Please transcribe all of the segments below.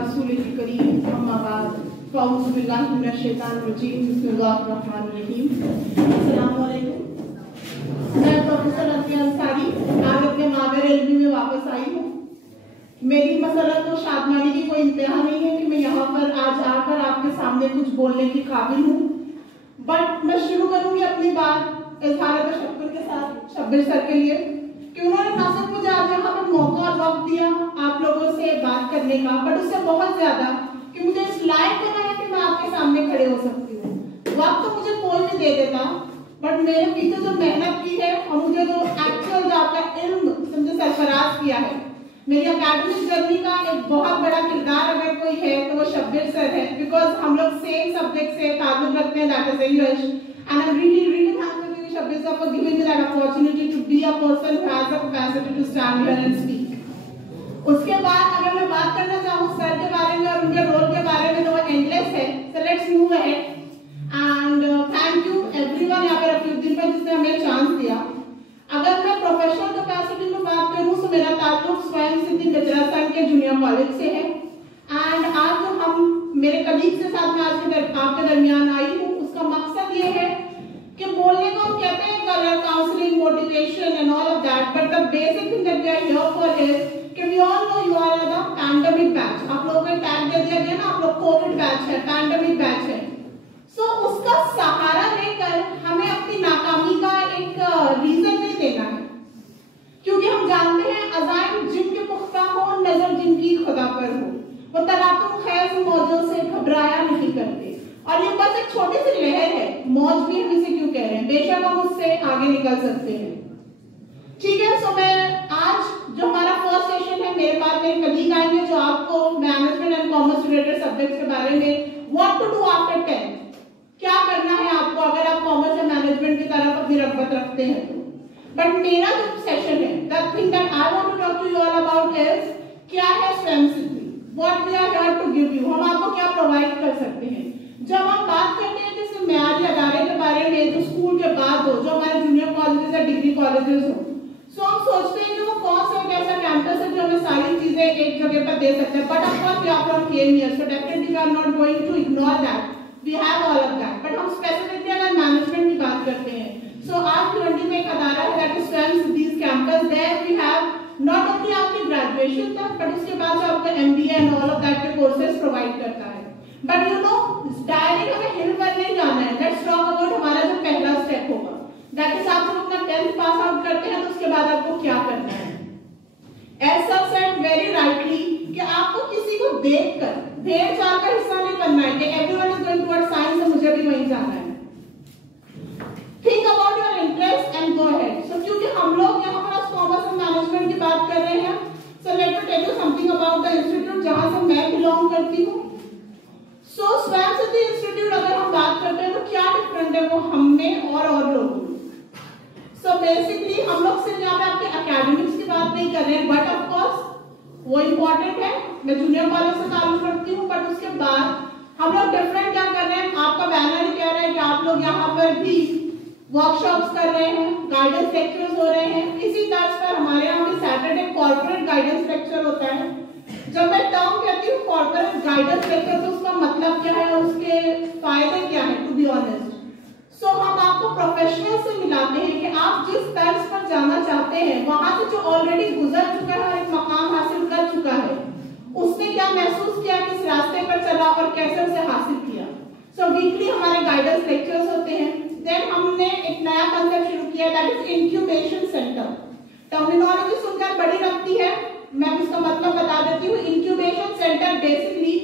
रसूलिल करीम अम्मा बाद फ़अऊज़ु बिल्लाहि मिनश शैतानिर रजीम बिस्मिल्लाहिर रहमानिर रहीम। अस्सलामु अलैकुम। मैं प्रोफेसर अज़िया अंसारी आज अपने माहिर इल्मी में वापस आई हूँ। मेरी मसलत तो शादमानी की कोई इंतहा नहीं है कि मैं यहाँ पर आज आकर आपके सामने कुछ बोलने की काबिल हूँ, बट मैं शुरू करूँगी अपनी बात इज़हार तशक्कुर के साथ शब्बीर सर के लिए कि उन्होंने ना सिर्फ मुझे आज यहाँ पर मौका और वक्त दिया आप लोगों से बात करने का, बट उससे बहुत ज्यादा कि मुझे इस लायक बनाया कि मैं आपके सामने खड़े हो सकती हूँ। वक्त तो मुझे कोई भी दे देता, बट मेरे पीछे जो मेहनत की है और मुझे जो एक्चुअल जो आपका इल्म समझे सरफराज किया है, मेरी अकेडमिक जर्नी का एक बहुत बड़ा किरदार अगर कोई है तो वो शब्बीर सर है, बिकॉज हम लोग सेम सब्जेक्ट से ताल्लुक रखते हैं, that is English, and I am really thankful to you Shabbir sir for giving me that opportunity to be a person who has the capacity to stand here and speak. उसके बाद अगर मैं बात करना चाहूँ सर के बारे में और उनके रोल के बारे में तो वो एंडलेस है। So let's move ahead and thank you everyone यहाँ पे रफीउद्दीन पर जिसने हमें चांस दिया। अगर मैं प्रोफेशनल कैपेसिटी में बात करूँ तो मेरा ताल्लुक स्वयं सिद्धि मित्रा संघ के जूनियर कॉलेज से है, एंड आज जो हम मेरे कलीग के साथ में आज आपके दरमियान आई हूँ उसका मकसद ये है कि बोलने को हम कहते हैं career counselling, motivation and all of that, but the basic thing that we are here for is कि we all know you are the pandemic batch. आप लोगों को टैग दे दिया गया ना, आप लोग कोविड बैच है, पैंडेमिक बैच है। सो उसका सहारा लेकर हमें अपनी नाकामी का एक रीजन नहीं देना है, क्योंकि हम जानते हैं अज़ाइम जिनके पुख्ता हो, नजर जिनकी खुदा पर हो, वो तलातुम खैज़ मौजों से घबराया नहीं करते। और ये बस एक छोटी सी लहर है, मौज भी हम इसे क्यों कह रहे हैं, बेशक हम उससे आगे निकल सकते हैं। ठीक है, सो मैं आज जो हमारा फर्स्ट सेशन है, मेरे पास मेरे कलीग आएंगे जो आपको management and commerce related subjects के बारे में व्हाट टू डू आफ्टर 10, क्या करना है आपको अगर आप कॉमर्स या मैनेजमेंट की तरफ अपनी रग़बत रखते हैं तो। बट मेरा जो सेशन है, the thing that I want to talk to you all about is क्या है Swayam Siddhi, what we are here to give you, हम आपको क्या प्रोवाइड कर सकते हैं। जब हम बात करते हैं किसी म्यारी अदारे के बारे में जो स्कूल के बाद हो, जो हमारे जूनियर कॉलेजेस या डिग्री कॉलेजेस हो, सो हम सोचते हैं कि वो कौन सा एक ऐसा कैंपस है जो हमें सारी चीजें एक जगह पर दे सकते हैं, but of course we are from came here, so definitely we are not going to ignore that, we have all of that, but हम स्पेसिफिकली अगर मैनेजमेंट की बात करते हैं, सो आज भिवंडी में एक अदारा है that is Swayam Siddhi campus, there we have not only आपकी ग्रेजुएशन तक, बट उसके बाद जो आपका MBA and all of that के कोर्सेज प्रोवाइड करता है। बट यू नो डायरेक्ट हमें हिल पर नहीं जाना है, लेट्स टॉक अबाउट हमारा जो पहला स्टेप होगा, दैट इज आप जब अपना 10th पास आउट करते हैं तो उसके बाद आपको क्या करना है। As sir said very rightly कि आपको किसी को देखकर भेड़ चाल का हिस्सा नहीं बनना है कि everyone is going towards science और मुझे भी वहीं जाना है। Think about your interest and go ahead. So क्योंकि हम लोग यहाँ पर कॉमर्स एंड मैनेजमेंट की बात कर रहे हैं, so let me tell you something about the institute जहां से मैं बिलोंग करती हूँ। सो स्वयं सिद्धि इंस्टीट्यूट अगर हम बात करते हैं तो क्या डिफरेंट है वो हमें और लोगों में। सो बेसिकली हम लोग सिर्फ यहाँ पे आपके एकेडमिक्स की बात नहीं कर रहे हैं, बट ऑफ कोर्स वो इम्पोर्टेंट है, मैं जूनियर कॉलेज से ताल्लुक रखती हूँ, बट उसके बाद हम लोग डिफरेंट क्या कर रहे हैं, आपका बैनर ही कह रहा है कि आप लोग यहाँ पर भी वर्कशॉप्स कर रहे हैं, गाइडेंस लेक्चर्स हो रहे हैं। इसी तर्ज पर हमारे यहाँ पे सैटरडे कॉर्पोरेट गाइडेंस लेक्चर होता है। जब मैं टर्म कहती हूँ कॉर्पोरेट गाइडेंस लेक्चर तो उसका मतलब क्या है, उसके फायदे क्या है, टू बी ऑनेस्ट। सो हम आपको प्रोफेशनल से मिलाते हैं कि आप जिस तर्ज पर जाना चाहते हैं वहां से जो ऑलरेडी गुजर चुका है और एक मकाम हासिल कर चुका है, उसने क्या महसूस किया, किस रास्ते पर चला और कैसे उसे हासिल किया। सो वीकली हमारे गाइडेंस लेक्चर्स होते हैं। देन हमने एक नया कंसेप्ट शुरू किया that is incubation centre. Terminology सुनकर बड़ी लगती है, मैं उसका मतलब बता देती हूँ। इंक्यूबेशन सेंटर बेसिकली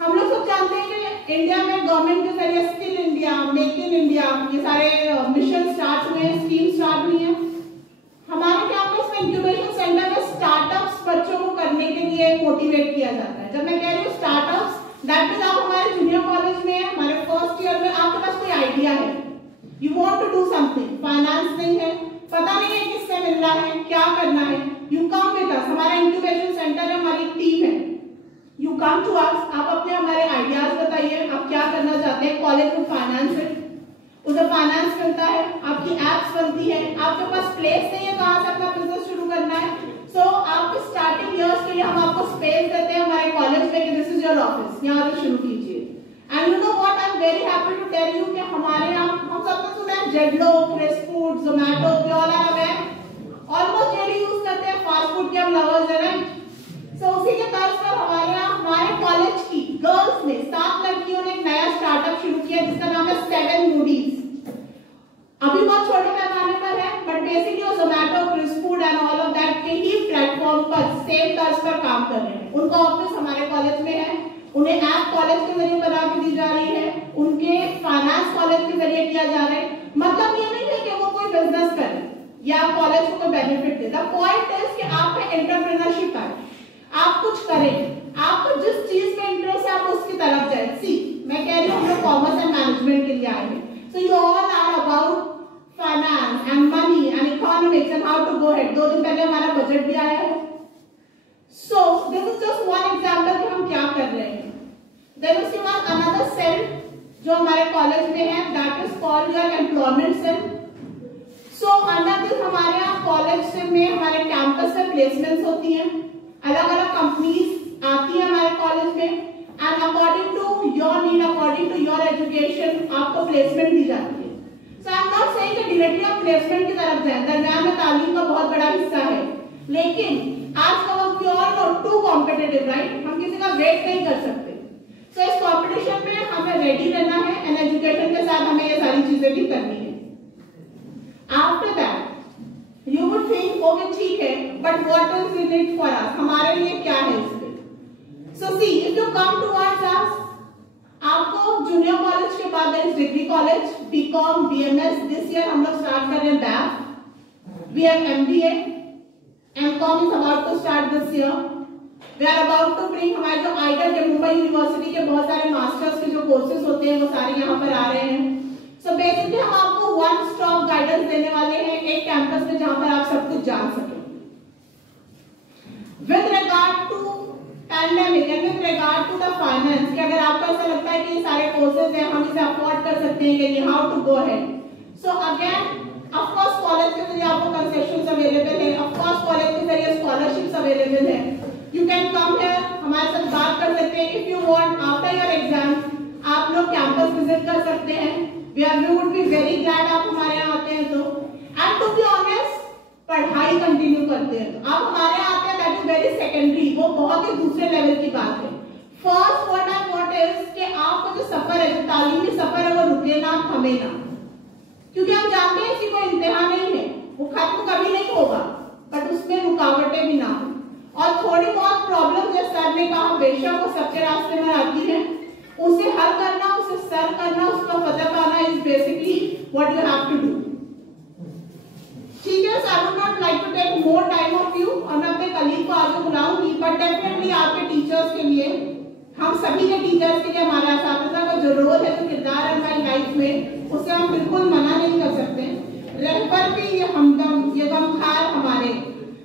हम लोग सब जानते हैं कि इंडिया में गवर्नमेंट के जरिए skill India, make in India, ये सारे मिशन स्टार्ट हुए हैं, स्कीम स्टार्ट हुई है। हमारे कैंपस में इंक्यूबेशन सेंटर में स्टार्टअप्स बच्चों को करने के लिए मोटिवेट किया जाता है। जब मैं कह रही हूँ स्टार्टअप्स, दैट मींस आप हमारे जूनियर कॉलेज में, हमारे फर्स्ट ईयर में आपके पास कोई आइडिया है, you want to do something, finance नहीं है, पता नहीं है किससे मिलना है, क्या करना है, यू कम विद अस। हमारा इंक्यूबेशन सेंटर है, हमारी टीम है, यू कम टू अस, आप अपने हमारे आइडियाज बताइए, आप क्या करना चाहते हैं। कॉलेज में फाइनेंस है, उधर फाइनेंस मिलता है, आपकी एप्स बनती है, आपके पास प्लेस नहीं है कहाँ से अपना बिजनेस शुरू करना है, सो आपके स्टार्टिंग ईयर्स के लिए हम आपको स्पेस देते हैं हमारे कॉलेज में कि दिस इज योर ऑफिस, यहाँ से शुरू कीजिए। And you know what, I am very happy to tell you कि हमारे यहाँ हम सबने सुना है जेडलो, क्रिस food, Zomato, we all are aware, almost daily use करते हैं, फास्ट फूड के हम लवर्स हैं, राइट? सो उसी के तर्ज पर हमारे यहाँ हमारे कॉलेज की गर्ल्स ने 7 लड़कियों ने एक नया स्टार्टअप शुरू किया जिसका नाम है 7 मूडीज। अभी बहुत छोटे पैमाने पर है, बट बेसिकली वो जोमैटो, क्रिस food and all of that के ही प्लेटफॉर्म पर सेम तर्ज पर काम कर रहे हैं। उनका ऑफिस हमारे कॉलेज में है, उन्हें ऐप कॉलेज के जरिए बना के दी जा रही है, उनके फाइनेंस कॉलेज के जरिए किया जा रहा है। मतलब ये नहीं है कि वो कोई बिजनेस करे या कॉलेज को कोई benefit they. The point is कि आप में एंटरप्रेन्योरशिप है, आप कुछ करें, आपको जिस चीज में इंटरेस्ट है आप उसकी तरफ जाए। सी मैं कह रही हूँ हम लोग कॉमर्स एंड मैनेजमेंट के लिए आए हैं, so you all are about finance and money and economics and how to go head. 2 दिन पहले हमारा बजट भी आया है। So this is just one example कि हम क्या कर रहे हैं। देन उसके बाद अनदर सेल जो हमारे कॉलेज में है, that is called your employment cell. So under this हमारे यहाँ कॉलेज में हमारे कैंपस में प्लेसमेंट्स होती हैं, अलग अलग कंपनीज आती है हमारे कॉलेज में, and according to your need, according to your education आपको प्लेसमेंट दी जाती है। So I am not saying कि डायरेक्टली आप प्लेसमेंट की तरफ जाएं, दरमियान में तालीम का बहुत बड़ा हिस्सा है, लेकिन आज का वक्त we all know too competitive, right? हम किसी का वेट नहीं कर सकते। सो इस कॉम्पिटिशन में हमें रेडी रहना है एंड एजुकेशन के साथ हमें ये सारी चीजें भी करनी है। After that you would think okay ठीक है, but what is in it for us? हमारे लिए क्या है इसमें? So see, if you come towards us, आपको जूनियर कॉलेज के बाद there is degree college, BCom, BMS, this year हम लोग स्टार्ट कर रहे हैं BAIF, we have MBA, MCOM is about to start this year, we are about to bring हमारे जो आइडल के मुंबई यूनिवर्सिटी के बहुत सारे मास्टर्स के जो कोर्सेज होते हैं वो सारे यहाँ पर आ रहे हैं। सो बेसिकली हम आपको वन स्टॉप गाइडेंस देने वाले हैं एक कैंपस में जहां पर आप सब कुछ जान सकें। With regard to pandemic and with regard to the finance, कि अगर आपको ऐसा लगता है कि ये सारे कोर्सेज हैं हम इसे अफोर्ड कर सकते हैं कि how to go ahead. So again of course college के जरिए आपको कंसेशंस अवेलेबल है, ऑफ कोर्स कॉलेज के जरिए स्कॉलरशिप्स अवेलेबल है। यू कैन कम हियर, हमारे साथ बात कर सकते हैं। If you want after your exam आप लोग कैंपस विजिट कर सकते हैं। We would be very glad आप हमारे यहाँ आते हैं तो। And to be honest, पढ़ाई कंटिन्यू करते हैं तो आप हमारे यहाँ आते हैं, that is very secondary, वो बहुत ही दूसरे लेवल की बात है। First what I want is कि आपका जो सफर है, जो तालीमी सफर है वो रुके ना, थमे ना, क्योंकि हम जानते हैं इसी को इम्तिहान नहीं है, वो खत्म कभी नहीं होगा, बट उसमें रुकावटें भी ना हो। और थोड़ी बहुत प्रॉब्लम जैसे सर ने कहा बेशक वो सबके रास्ते में आती है, उसे हल करना, उसे सर करना, उसका फतह पाना is basically what you have to do. ठीक है, so I would not like to take more time of you, और मैं अपने कलीग को आगे बुलाऊंगी, बट डेफिनेटली आपके टीचर्स के लिए, हम सभी के टीचर्स के लिए हमारा असातिज़ा का जो रोल है, जो किरदार है हमारी लाइफ में, उसे हम बिल्कुल मना नहीं कर सकते। रहबर भी ये हमदम, ये गमखार हमारे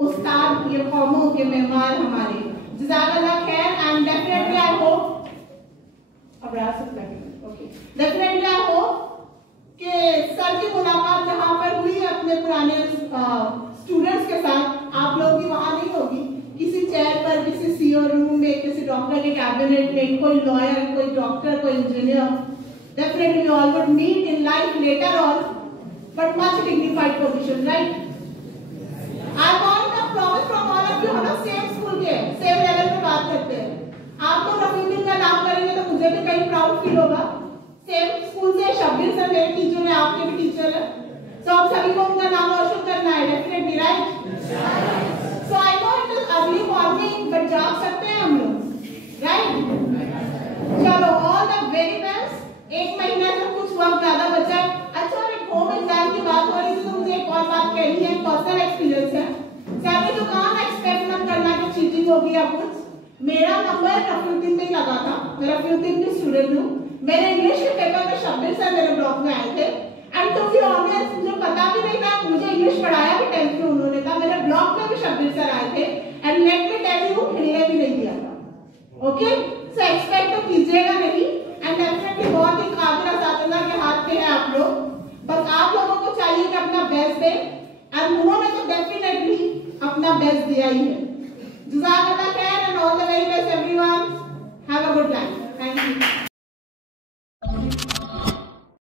उस्ताद, ये कौमों के मेहमान हमारे, जज़ाकल्लाह खैर। And definitely I hope definitely I hope कि सर की मुलाकात जहां पर हुई अपने पुराने स्टूडेंट्स के साथ, आप लोगों की वहां नहीं होगी, किसी चेयर पर, किसी सीओ रूम में, किसी डॉक्टर के कैबिनेट में, कोई लॉयर, कोई डॉक्टर, कोई engineer. Definitely we all would meet in life later on, but much dignified position, right? I want a promise from all of you, हम लोग सेम स्कूल के सेम लेवल पे बात करते हैं। आप लोग रफीकुद्दीन का नाम करेंगे तो मुझे भी कहीं प्राउड फील होगा। सेम स्कूल से शब्बीर सर मेरे टीचर है, आपके भी टीचर है, सो आप सभी को उनका नाम रोशन करना है, definitely, right? So I know it is early morning, but जाग सकते हैं हम लोग, राइट? चलो, ऑल द वेरी बेस्ट। एक महीना से कुछ वक्त ज्यादा बचा है। अच्छा, और एक होम एग्जाम की बात हो रही थी तो मुझे एक और बात कहनी है, पर्सनल एक्सपीरियंस है। सर ने जो कहा ना, एक्सपेक्ट मत करना कि चीटिंग होगी या कुछ। मेरा नंबर रफीकुद्दीन में लगा था, मैं रफीकुद्दीन की स्टूडेंट हूँ। मेरे इंग्लिश के पेपर में शब्बीर सर मेरे ब्लॉक में आए थे, एंड टू बी ऑनेस्ट मुझे पता भी नहीं था, मुझे इंग्लिश पढ़ाया भी 10th में उन्होंने था, मेरे ब्लॉक में भी शब्बीर सर आए थे, and let me tell you, हिलने भी नहीं दिया था। ओके, सो एक्सपेक्ट तो कीजिएगा नहीं, एंड डेफिनेटली बहुत ही काबिल असातिज़ा के हाथ में है आप लोग, बस आप लोगों को चाहिए कि अपना बेस्ट दें, एंड उन्होंने तो डेफिनेटली अपना टेस्ट दिया ही है। जज़ाकल्लाह खैर and all the very best everyone.